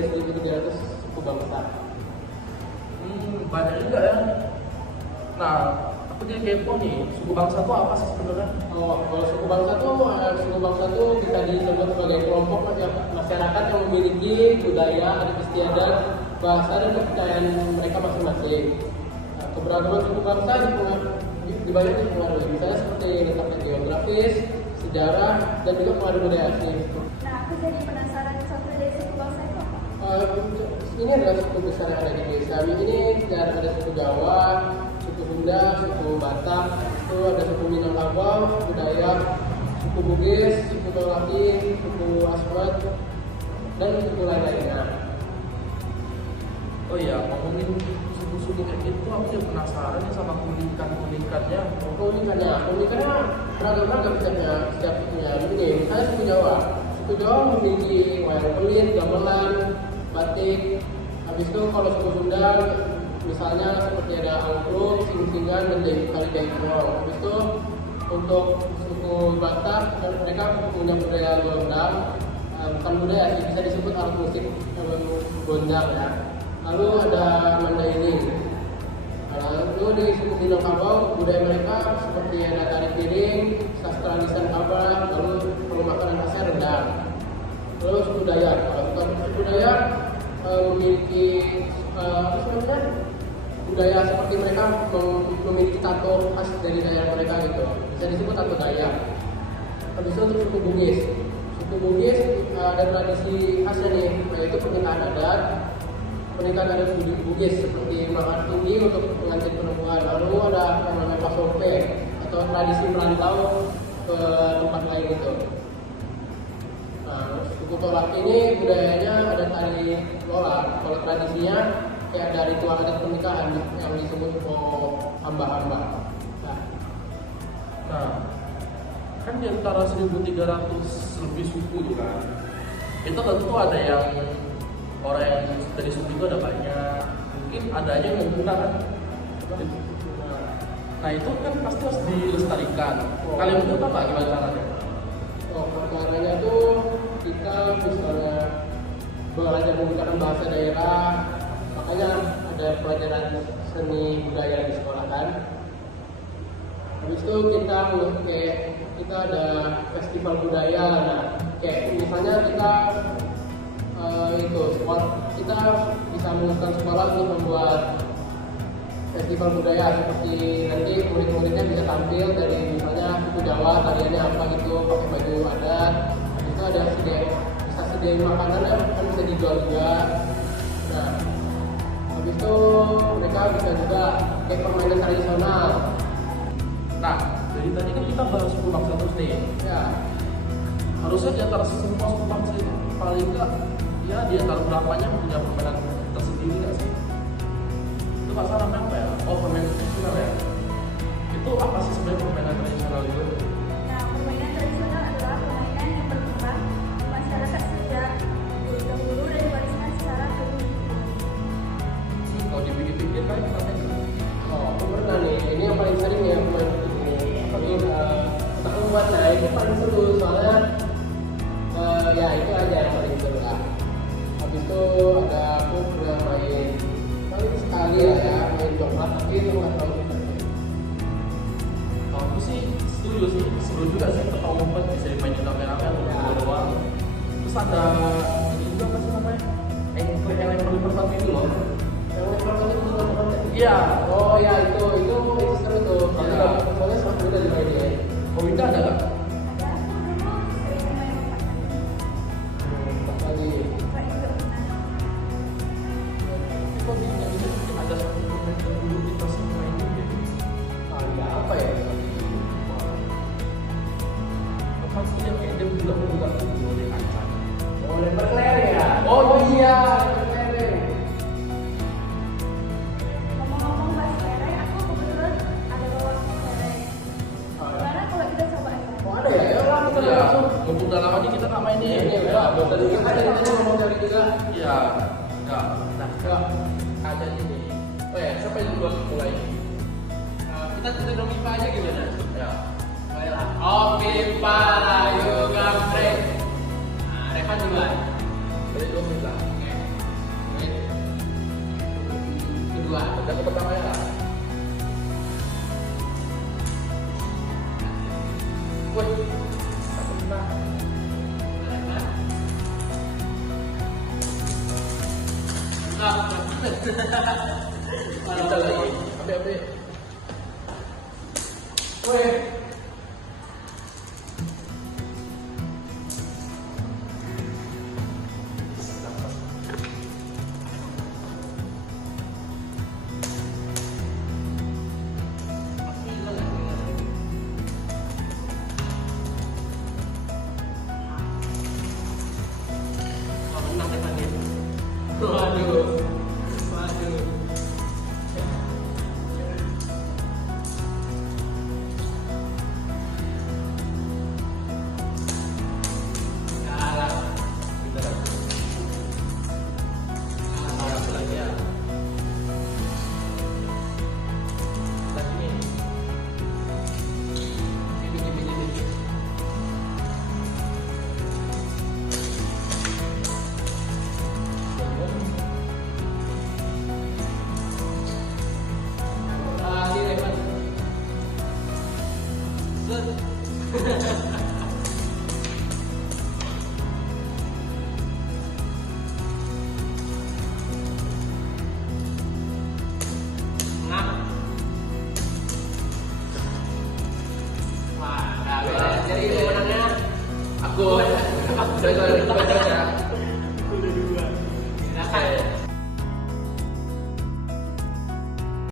dari 1.300 suku bangsa. Banyak juga ya. Nah, aku jadi kepo nih, suku bangsa itu apa sih sebenarnya? Oh, kalau suku bangsa tuh bisa disebut sebagai kelompok masyarakat yang memiliki budaya, adat istiadat, bahasa dan kepercayaan mereka masing-masing. Nah, keberagaman suku bangsa dibagi dipengaruhi misalnya seperti letaknya geografis, sejarah, dan juga pengaruh budaya asing. Nah, aku jadi penasaran satu dari suku bangsa itu apa? Ini adalah suku besar yang ada di desa. Ini ada suku Jawa, suku Sunda, suku Batak, itu ada suku Minangkabau, suku Dayak, suku Bugis, suku Tolaki, suku Asmat, dan suku lain-lainnya. Oh iya, ngomongin suku-suku kayak gitu, aku juga penasaran nih sama keunikannya. Keunikannya beragam-ragam setiap sukunya. Ini misalnya suku Jawa. Suku Jawa memiliki wayang kulit, gamelan, batik. Habis itu kalau suku Sunda misalnya seperti ada angklung, sing-singan, dan kali daikong. Habis itu untuk suku Batak mereka punya budaya gondang, bukan budaya sih, bisa disebut alat musik gondang ya. Lalu ada Mandailing. Lalu di suku Minangkabau budaya mereka seperti ada tari piring, sastra lisan kabah, lalu makanan khasnya rendang. Lalu suku Dayak. Suku Dayak memiliki budaya seperti mereka memiliki tato khas dari daerah mereka gitu. Bisa disebut tato Dayak. Habis itu untuk suku Bugis. Suku Bugis ada tradisi khasnya nih, yaitu pernikahan adat. Pernikahan adat Bugis seperti makan tinggi untuk pengantin perempuan. Lalu ada yang namanya pasope atau tradisi merantau ke tempat lain gitu. Nah, suku Tolak ini budayanya ada tari lorak. Kalau tradisinya kayak ada ritual adat pernikahan yang disebut hamba-hamba. Nah, kan di antara 1.300 lebih suku itu kan, itu tentu ada yang orang yang dari suku itu ada banyak, mungkin ada aja yang menggunakan. Nah itu kan pasti harus dilestarikan. Kalian menurut apa gimana caranya? Caranya tuh kita misalnya belajar menggunakan bahasa daerah, makanya ada pelajaran seni budaya di sekolah kan. Habis itu kita ada festival budaya. Nah, kayak misalnya kita kita bisa menggunakan sekolah untuk membuat festival budaya seperti nanti murid-muridnya bisa tampil dari misalnya suku Jawa tariannya apa gitu, pakai baju adat. Itu ada bisa sediain makanan yang kan bisa dijual juga. Nah, habis itu mereka bisa juga kayak permainan tradisional. Nah, dari tadi kan kita bahas suku bangsa terus nih. Ya, Harusnya di antara semua suku bangsa itu paling enggak ya di antara berapanya punya permainan tersendiri nggak sih? Itu bahasa namanya apa ya? Oh, permainan tradisional ya. Itu apa sih sebenarnya permainan tradisional itu? Nah, permainan tradisional adalah permainan yang berkembang di masyarakat sejak dahulu dan diwariskan secara turun-temurun. Kalau dipikir-pikir kan kita main. aku pernah nih. Ini yang paling sering ya pemain ini. Kita membuat itu paling seru soalnya ya itu aja yang paling seru lah. Habis itu ada aku pernah main paling sekali ya main coklat, tapi itu nggak terlalu seru. Kalau aku sih setuju sih, seru juga sih ketemu ngumpet bisa dimainin rame-rame atau doang. Terus ada ini juga apa sih namanya? Yang perlu berbagi itu loh. Yang pertama itu teman-teman. Iya. Oh ya itu seru tuh. Soalnya sama juga juga ini. Oh, Winda ada nggak? Ada aku dulu sering main Empat kali. empat juga pernah. Kok dia nggak bisa mungkin ada satu permainan yang dulu kita sering mainin gitu. Ya apa ya? Apa sih yang kayak dia budak-budak itu di kaca? Oh lempar kelereng ya? Oh iya. kelereng. Ngomong-ngomong bahas kelereng, aku kebetulan ada bawa kelereng. Gimana kalau kita coba aja? Oh ada ya? Ya lah kita Iya. langsung. Mumpung udah lama nih kita nggak main nih. Ini ya, tadi kita ngomong dari juga. Iya. Enggak. Nah, Ya. ada ini. Oh ya, siapa yang duluan mulai? Kita cerita Pipa aja gimana? Ya. Baiklah. Oh Pipa Rayu Gambreng. Nah, Revan duluan. Beri dulu lah. Oke. menit kedua. Yang pertama ya. Woi, tak pernah. Kita lagi. Ape. Woi. Waduh. Kalah. Kita lagi. Apa lagi ya? Lagi nih. Ini. Ini Revan. Nah. Wah, jadi pemenangnya Aku. Sorry.